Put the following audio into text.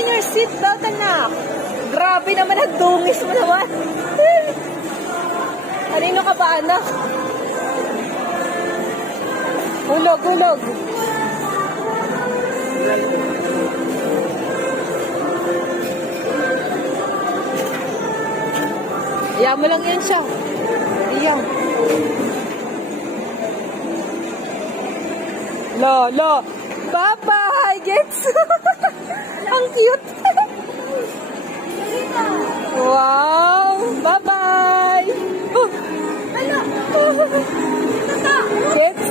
Fasten your seatbelt, anak. Grabe naman, ang dungis mo naman. Kanino ka ba, anak? Hulog, hulog. Iyan mo lang yan siya. Iyan. Lo. Bye-bye, Gets. Ang cute. Wow. Bye-bye. Oh. Gets.